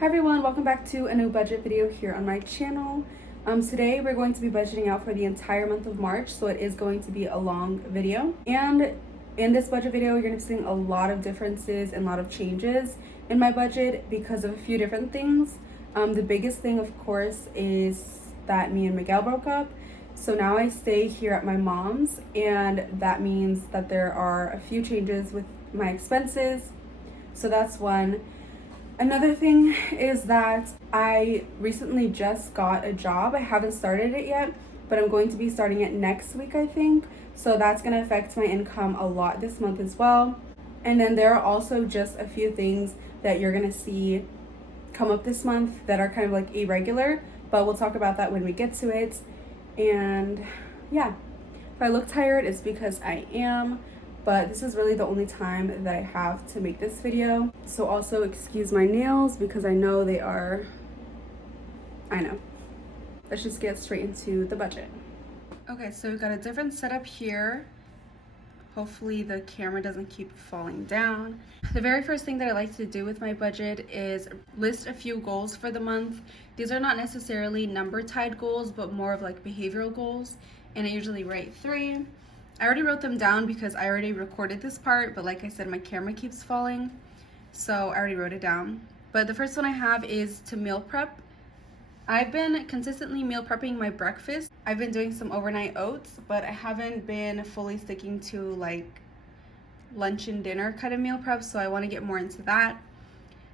Hi everyone, welcome back to a new budget video here on my channel. Today we're going to be budgeting out for the entire month of March, so it is going to be a long video. And in this budget video, you're going to be seeing a lot of differences and a lot of changes in my budget because of a few different things. The biggest thing, of course, is that me and Miguel broke up. So now I stay here at my mom's, and that means that there are a few changes with my expenses. So that's one. Another thing is that I recently just got a job. I haven't started it yet, but I'm going to be starting it next week, I think. So that's going to affect my income a lot this month as well. And then there are also just a few things that you're going to see come up this month that are kind of like irregular, but we'll talk about that when we get to it. And yeah, if I look tired, it's because I am. But this is really the only time that I have to make this video. So also excuse my nails because I know they are, I know. Let's just get straight into the budget. Okay, so we've got a different setup here. Hopefully the camera doesn't keep falling down. The very first thing that I like to do with my budget is list a few goals for the month. These are not necessarily number tied goals, but more of like behavioral goals. And I usually write 3. I already wrote them down because I already recorded this part, but like I said, my camera keeps falling, so I already wrote it down. But the first one I have is to meal prep. I've been consistently meal prepping my breakfast. I've been doing some overnight oats, but I haven't been fully sticking to like lunch and dinner kind of meal prep, so I want to get more into that.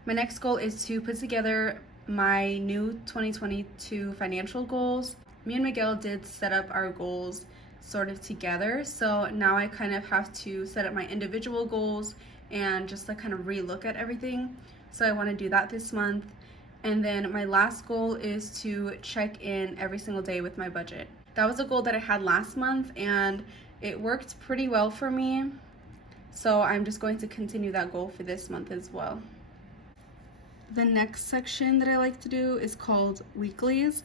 My next goal is to put together my new 2022 financial goals. Me and Miguel did set up our goals sort of together, so now I kind of have to set up my individual goals and just like kind of relook at everything. So I want to do that this month. And then my last goal is to check in every single day with my budget. That was a goal that I had last month and it worked pretty well for me, so I'm just going to continue that goal for this month as well. The next section that I like to do is called weeklies.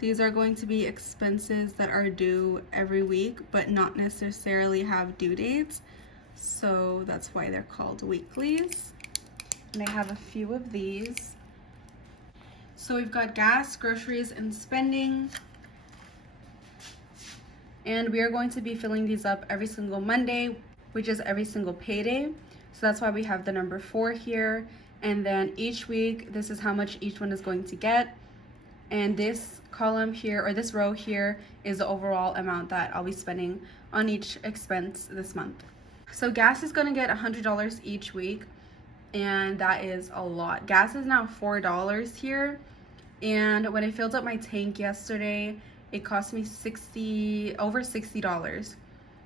These are going to be expenses that are due every week, but not necessarily have due dates. So that's why they're called weeklies. And I have a few of these. So we've got gas, groceries, and spending. And we are going to be filling these up every single Monday, which is every single payday. So that's why we have the number 4 here. And then each week, this is how much each one is going to get. And this column here, or this row here, is the overall amount that I'll be spending on each expense this month. So gas is going to get $100 each week, and that is a lot. Gas is now $4 here, and when I filled up my tank yesterday, it cost me over $60.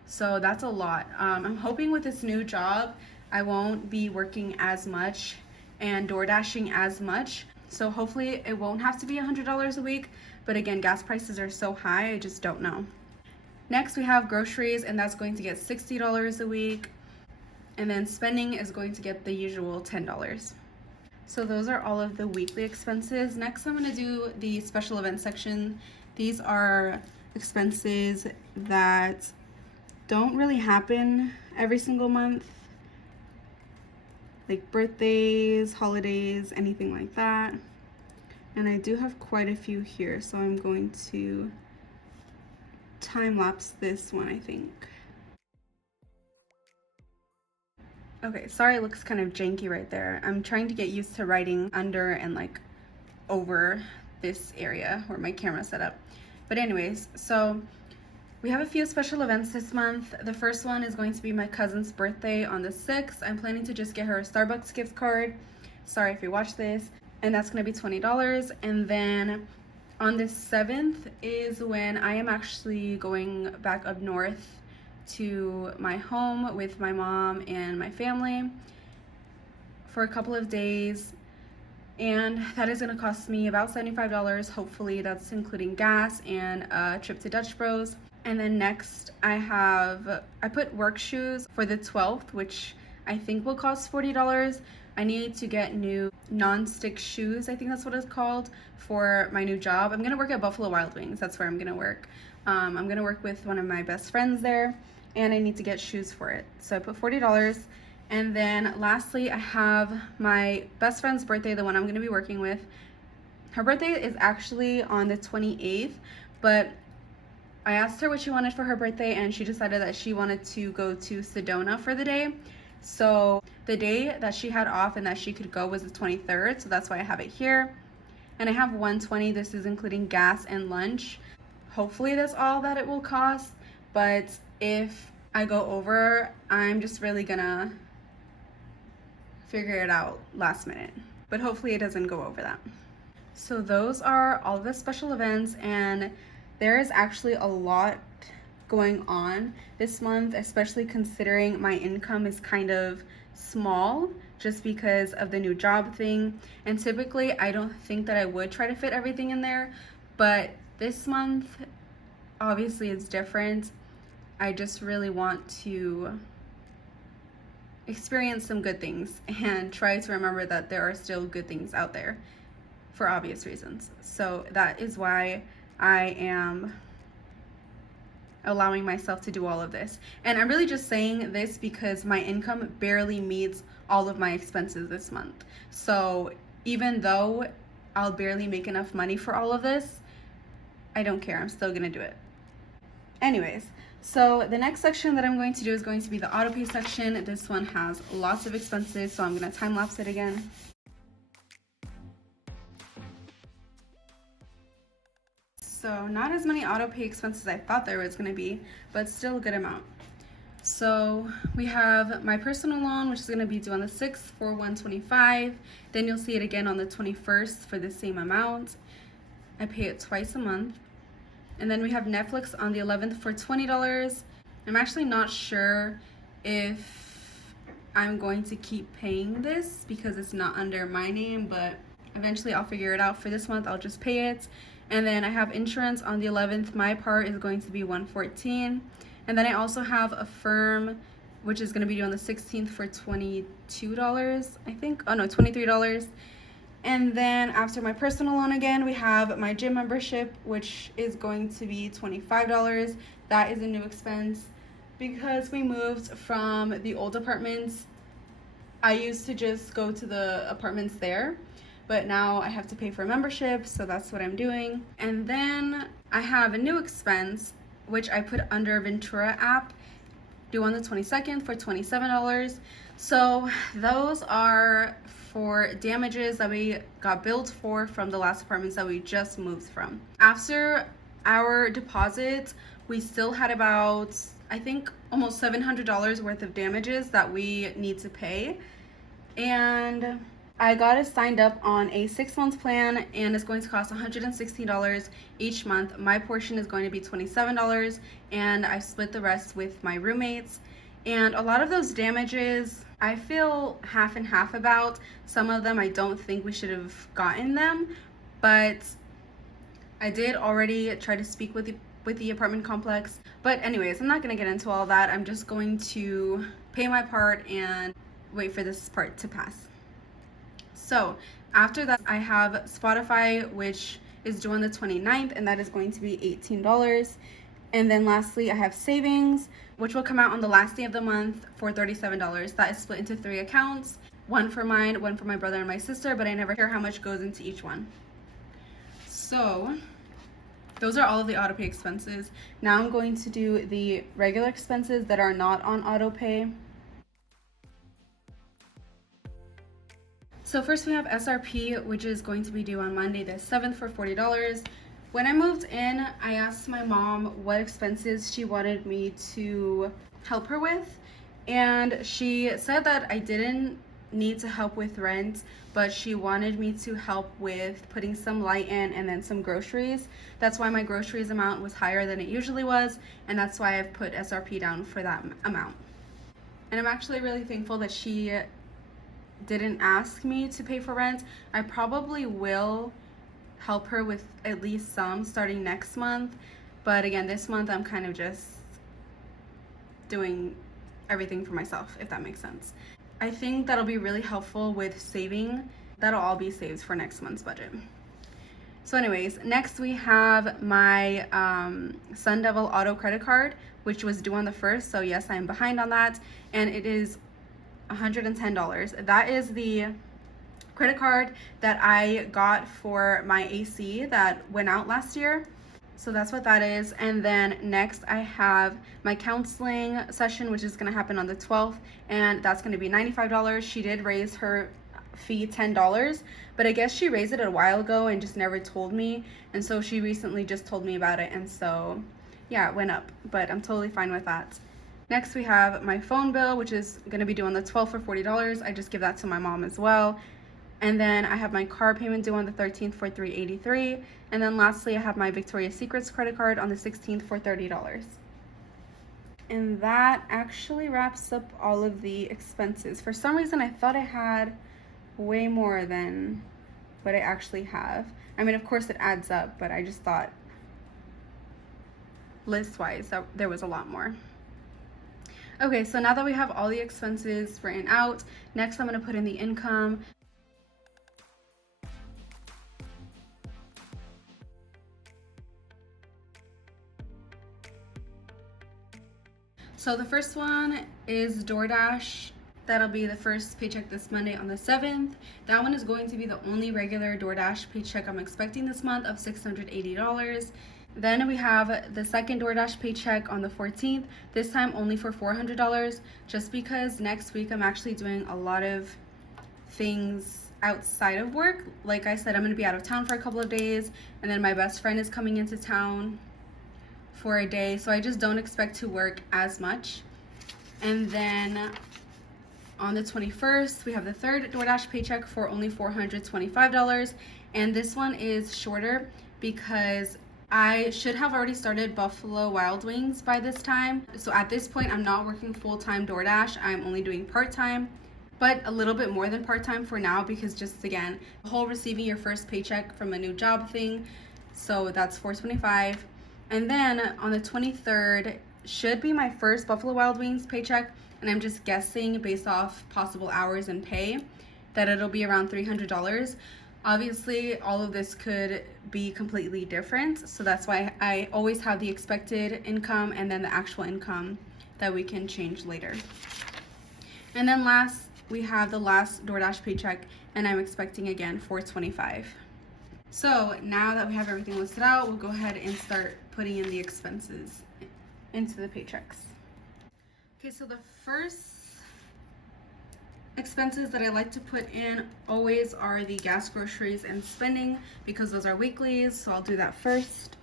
So that's a lot. I'm hoping with this new job, I won't be working as much and door dashing as much. So hopefully it won't have to be $100 a week, but again, gas prices are so high, I just don't know. Next we have groceries, and that's going to get $60 a week. And then spending is going to get the usual $10. So those are all of the weekly expenses. Next I'm going to do the special event section. These are expenses that don't really happen every single month, like birthdays, holidays, anything like that. And I do have quite a few here, so I'm going to time lapse this one, I think. Okay, sorry it looks kind of janky right there. I'm trying to get used to writing under and like over this area where my camera's set up. But anyways, so we have a few special events this month. The first one is going to be my cousin's birthday on the 6th. I'm planning to just get her a Starbucks gift card. Sorry if you watch this. And that's going to be $20. And then on the 7th is when I am actually going back up north to my home with my mom and my family for a couple of days. And that is going to cost me about $75. Hopefully that's including gas and a trip to Dutch Bros. And then next I put work shoes for the 12th, which I think will cost $40. I need to get new non-stick shoes, I think that's what it's called, for my new job. I'm gonna work at Buffalo Wild Wings, that's where I'm gonna work. I'm gonna work with one of my best friends there, and I need to get shoes for it. So I put $40. And then lastly, I have my best friend's birthday, the one I'm going to be working with. Her birthday is actually on the 28th, but I asked her what she wanted for her birthday, and she decided that she wanted to go to Sedona for the day. So the day that she had off and that she could go was the 23rd, so that's why I have it here. And I have 120. This is including gas and lunch. Hopefully that's all that it will cost, but if I go over, I'm just really gonna figure it out last minute. But hopefully it doesn't go over that. So those are all the special events, and there is actually a lot going on this month, especially considering my income is kind of small just because of the new job thing. And typically I don't think that I would try to fit everything in there, but this month obviously it's different. I just really want to experience some good things and try to remember that there are still good things out there for obvious reasons. So that is why I am allowing myself to do all of this. And I'm really just saying this because my income barely meets all of my expenses this month. So even though I'll barely make enough money for all of this, I don't care. I'm still gonna do it. Anyways, so the next section that I'm going to do is going to be the auto pay section. This one has lots of expenses, so I'm gonna time lapse it again. So not as many auto pay expenses as I thought there was gonna be, but still a good amount. So we have my personal loan, which is gonna be due on the 6th for $125. Then you'll see it again on the 21st for the same amount. I pay it twice a month. And then we have Netflix on the 11th for $20. I'm actually not sure if I'm going to keep paying this because it's not under my name, but eventually I'll figure it out. For this month, I'll just pay it. And then I have insurance on the 11th. My part is going to be $114. And then I also have a firm, which is going to be due on the 16th for $22, I think. Oh no, $23. And then after my personal loan again, we have my gym membership, which is going to be $25. That is a new expense because we moved from the old apartments. I used to just go to the apartments there, but now I have to pay for a membership, so that's what I'm doing. And then I have a new expense, which I put under Ventura app, due on the 22nd for $27. So those are for damages that we got billed for from the last apartments that we just moved from. After our deposit, we still had about, I think, almost $700 worth of damages that we need to pay. And I got us signed up on a 6-month plan, and it's going to cost $160 each month. My portion is going to be $27, and I split the rest with my roommates. And a lot of those damages, I feel half and half about. Some of them I don't think we should have gotten them, but I did already try to speak with the apartment complex. But anyways, I'm not going to get into all that. I'm just going to pay my part and wait for this part to pass. So after that, I have Spotify, which is due on the 29th, and that is going to be $18. And then lastly, I have savings, which will come out on the last day of the month for $37. That is split into 3 accounts, one for mine, one for my brother and my sister, but I never share how much goes into each one. So those are all of the auto pay expenses. Now I'm going to do the regular expenses that are not on auto pay. So first we have SRP, which is going to be due on Monday the 7th for $40. When I moved in, I asked my mom what expenses she wanted me to help her with, and she said that I didn't need to help with rent, but she wanted me to help with putting some light in and then some groceries. That's why my groceries amount was higher than it usually was, and that's why I've put SRP down for that amount. And I'm actually really thankful that she didn't ask me to pay for rent. I probably will help her with at least some starting next month, but again, this month I'm kind of just doing everything for myself, if that makes sense. I think that'll be really helpful with saving. That'll all be saved for next month's budget. So anyways, next we have my Sun Devil auto credit card, which was due on the 1st, so yes, I'm behind on that, and it is $110. That is the credit card that I got for my AC that went out last year. So that's what that is. And then next I have my counseling session, which is going to happen on the 12th, and that's going to be $95. She did raise her fee $10, but I guess she raised it a while ago and just never told me, and so she recently just told me about it, and so yeah, it went up, but I'm totally fine with that. Next we have my phone bill, which is going to be due on the 12th for $40. I just give that to my mom as well. And then I have my car payment due on the 13th for $383. And then lastly, I have my Victoria's Secrets credit card on the 16th for $30. And that actually wraps up all of the expenses. For some reason, I thought I had way more than what I actually have. I mean, of course it adds up, but I just thought list-wise that there was a lot more. Okay, so now that we have all the expenses written out, next I'm gonna put in the income. So the first one is DoorDash. That'll be the first paycheck this Monday on the 7th. That one is going to be the only regular DoorDash paycheck I'm expecting this month of $680. Then we have the second DoorDash paycheck on the 14th, this time only for $400, just because next week I'm actually doing a lot of things outside of work. Like I said, I'm going to be out of town for a couple of days, and then my best friend is coming into town for a day, so I just don't expect to work as much. And then on the 21st, we have the third DoorDash paycheck for only $425, and this one is shorter because I should have already started Buffalo Wild Wings by this time. So at this point, I'm not working full-time DoorDash. I'm only doing part-time, but a little bit more than part-time for now, because just again, the whole receiving your first paycheck from a new job thing. So that's $425. And then on the 23rd should be my first Buffalo Wild Wings paycheck, and I'm just guessing based off possible hours and pay that it'll be around $300. Obviously, all of this could be completely different, so that's why I always have the expected income and then the actual income that we can change later. And then last, we have the last DoorDash paycheck, and I'm expecting again $425. So now that we have everything listed out, we'll go ahead and start putting in the expenses into the paychecks. Okay, so the first expenses that I like to put in always are the gas, groceries, and spending, because those are weeklies, so I'll do that first.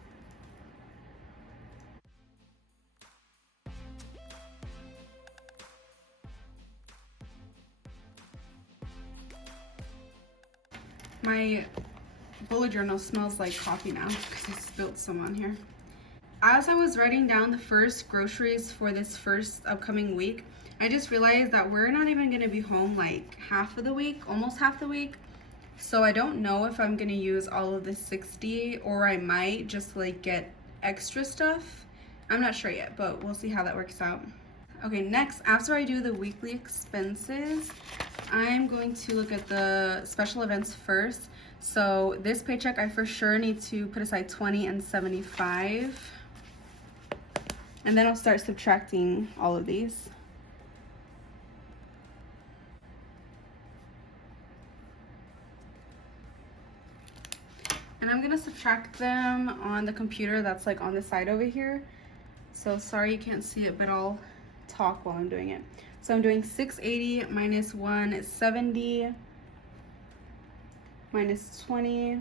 My bullet journal smells like coffee now because I spilled some on here. As I was writing down the first groceries for this first upcoming week, I just realized that we're not even going to be home like half of the week, almost half the week. So I don't know if I'm going to use all of the 60, or I might just like get extra stuff. I'm not sure yet, but we'll see how that works out. Okay, next, after I do the weekly expenses, I'm going to look at the special events first. So this paycheck, I for sure need to put aside 20 and 75. And then I'll start subtracting all of these. And I'm gonna subtract them on the computer that's like on the side over here. So sorry you can't see it, but I'll talk while I'm doing it. So I'm doing 680 minus 170 minus 20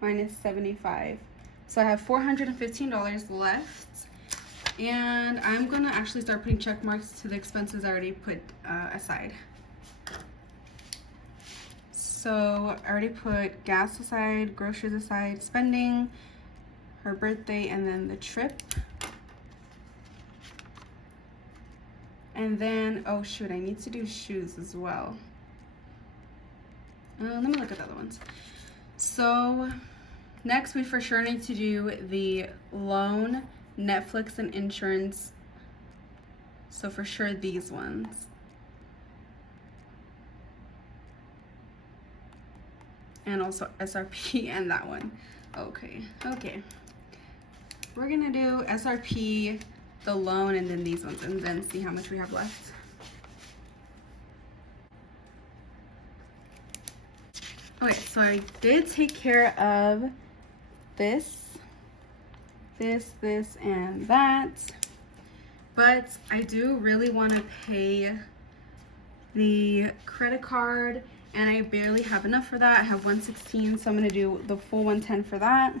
minus 75. So I have $415 left. And I'm gonna actually start putting check marks to the expenses I already put aside. So I already put gas aside, groceries aside, spending, her birthday, and then the trip. And then, oh shoot, I need to do shoes as well. Let me look at the other ones. So next we for sure need to do the loan, Netflix, and insurance. So for sure these ones. And also SRP and that one. Okay. We're gonna do SRP, the loan, and then these ones, and then see how much we have left. Okay, so I did take care of this, and that. But I do really want to pay the credit card, and I barely have enough for that. I have 116, so I'm going to do the full 110 for that.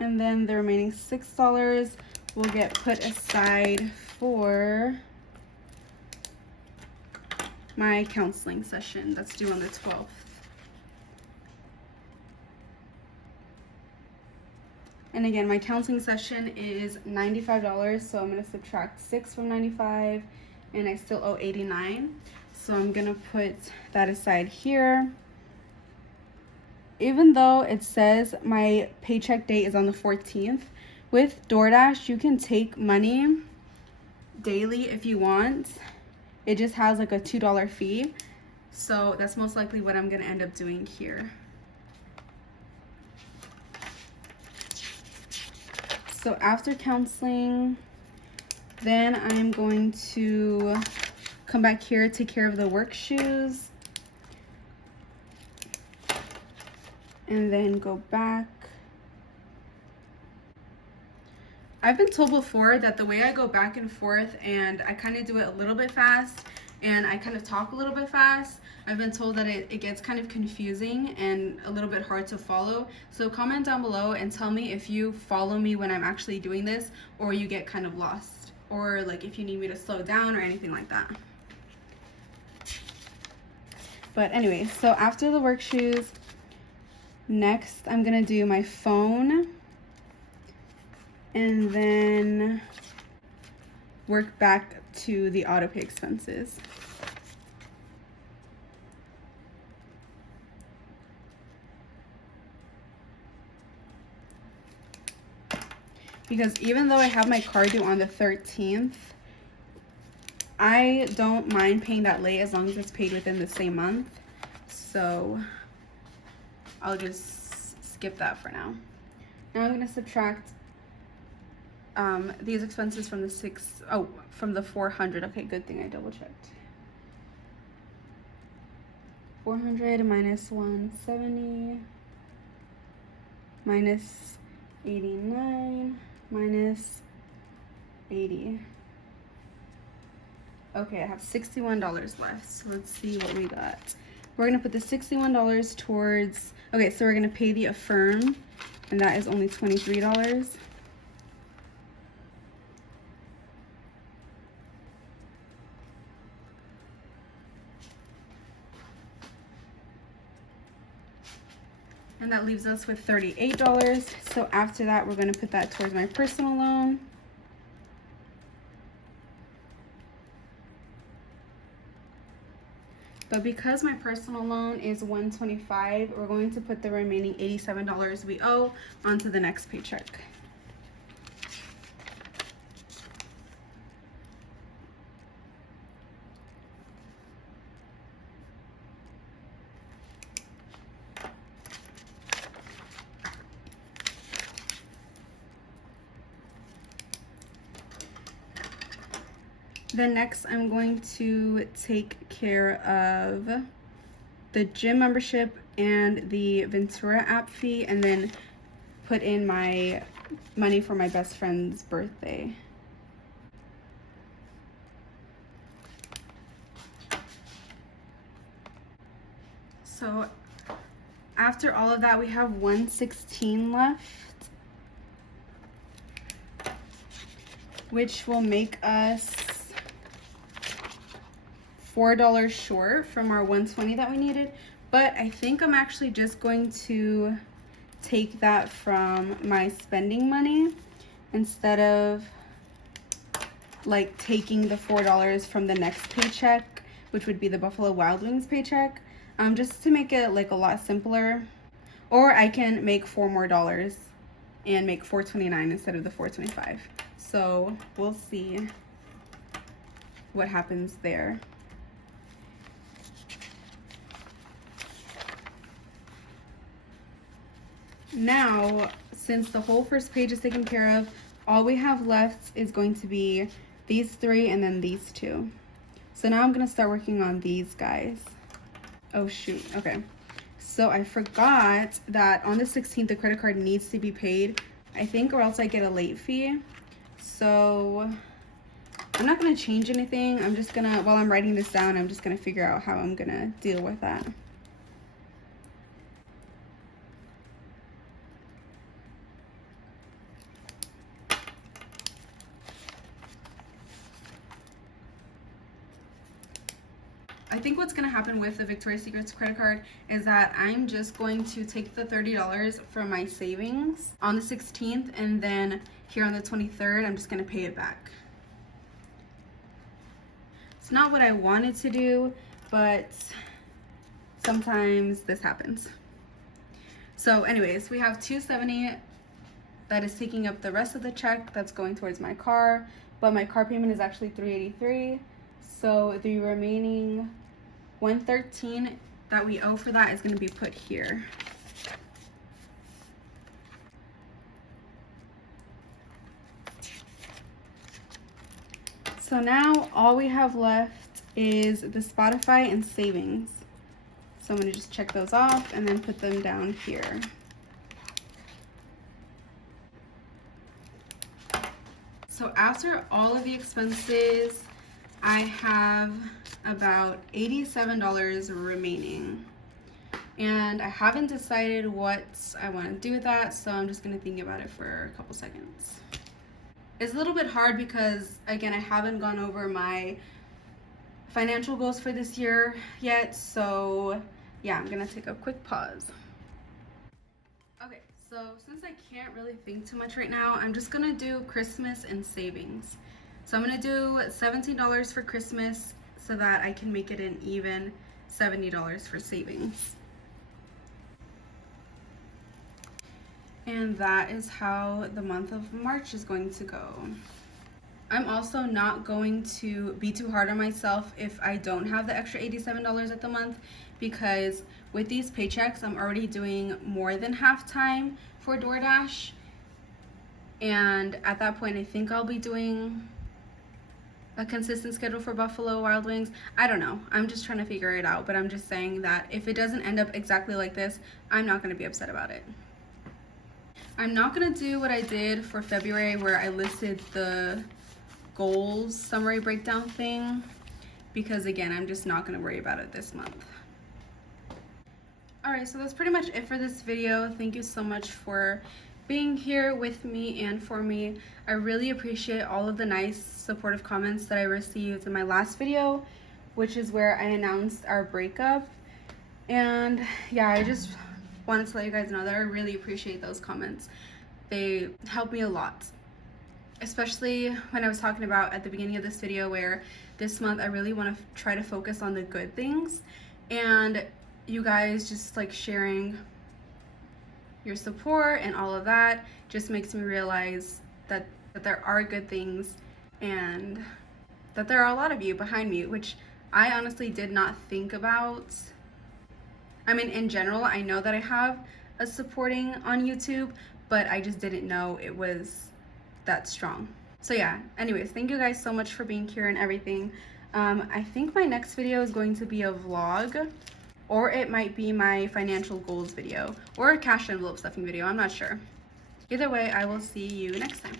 And then the remaining $6 will get put aside for my counseling session that's due on the 12th. And again, my counseling session is $95, so I'm gonna subtract 6 from 95, and I still owe 89. So I'm gonna put that aside here. Even though it says my paycheck date is on the 14th, with DoorDash, you can take money daily if you want. It just has like a $2 fee. So that's most likely what I'm gonna end up doing here. So after counseling, then I'm going to come back here, take care of the work shoes, and then go back. I've been told before that the way I go back and forth and I kind of do it a little bit fast and I kind of talk a little bit fast, I've been told that it gets kind of confusing and a little bit hard to follow. So comment down below and tell me if you follow me when I'm actually doing this, or you get kind of lost, or like if you need me to slow down or anything like that. But anyway, so after the work shoes, next I'm gonna do my phone and then work back to the auto pay expenses. Because even though I have my car due on the 13th, I don't mind paying that late as long as it's paid within the same month. So I'll just skip that for now. Now I'm gonna subtract these expenses from the from the 400. Okay, good thing I double checked. 400 minus 170 minus 89 minus 80. Okay, I have $61 left. So let's see what we got. We're gonna put the $61 towards, okay, so we're gonna pay the Affirm, and that is only $23. And that leaves us with $38. So after that, we're gonna put that towards my personal loan. But because my personal loan is $125, we're going to put the remaining $87 we owe onto the next paycheck. Then next, I'm going to take care of the gym membership and the Ventura app fee, and then put in my money for my best friend's birthday. So after all of that, we have 116 left, which will make us $4 short from our 120 that we needed. But I think I'm actually just going to take that from my spending money instead of like taking the $4 from the next paycheck, which would be the Buffalo Wild Wings paycheck, just to make it like a lot simpler. Or I can make $4 more and make $4.29 instead of the $4.25. So we'll see what happens there. Now, since the whole first page is taken care of, all we have left is going to be these three and then these two. So now I'm going to start working on these guys. Oh shoot, okay. So I forgot that on the 16th, the credit card needs to be paid, I think, or else I get a late fee. So I'm not gonna change anything. I'm just gonna, while I'm writing this down, I'm just gonna figure out how I'm gonna deal with that. I think what's gonna happen with the Victoria's Secret's credit card is that I'm just going to take the $30 from my savings on the 16th, and then here on the 23rd, I'm just gonna pay it back. It's not what I wanted to do, but sometimes this happens. So anyways, we have $270 that is taking up the rest of the check that's going towards my car, but my car payment is actually $383. So the remaining $113 that we owe for that is going to be put here. So now all we have left is the Spotify and savings. So I'm going to just check those off and then put them down here. So after all of the expenses, I have about $87 remaining. And I haven't decided what I want to do with that, so I'm just going to think about it for a couple seconds. It's a little bit hard because, again, I haven't gone over my financial goals for this year yet, so yeah, I'm going to take a quick pause. Okay, so since I can't really think too much right now, I'm just going to do Christmas and savings. So I'm going to do $17 for Christmas so that I can make it an even $70 for savings. And that is how the month of March is going to go. I'm also not going to be too hard on myself if I don't have the extra $87 at the month, because with these paychecks, I'm already doing more than half time for DoorDash. And at that point, I think I'll be doing a consistent schedule for Buffalo Wild Wings. I don't know. I'm just trying to figure it out, but I'm just saying that if it doesn't end up exactly like this, I'm not going to be upset about it. I'm not going to do what I did for February where I listed the goals summary breakdown thing, because again, I'm just not going to worry about it this month. Alright, so that's pretty much it for this video. Thank you so much for being here with me and for me. I really appreciate all of the nice supportive comments that I received in my last video, which is where I announced our breakup. And yeah, I just wanted to let you guys know that I really appreciate those comments. They help me a lot, especially when I was talking about at the beginning of this video where this month I really want to try to focus on the good things, and you guys just like sharing your support and all of that just makes me realize that there are good things and that there are a lot of you behind me, which I honestly did not think about. I mean, in general, I know that I have a supporting on YouTube, but I just didn't know it was that strong. So yeah, anyways, thank you guys so much for being here and everything. I think my next video is going to be a vlog, or it might be my financial goals video, or a cash envelope stuffing video. I'm not sure. Either way, I will see you next time.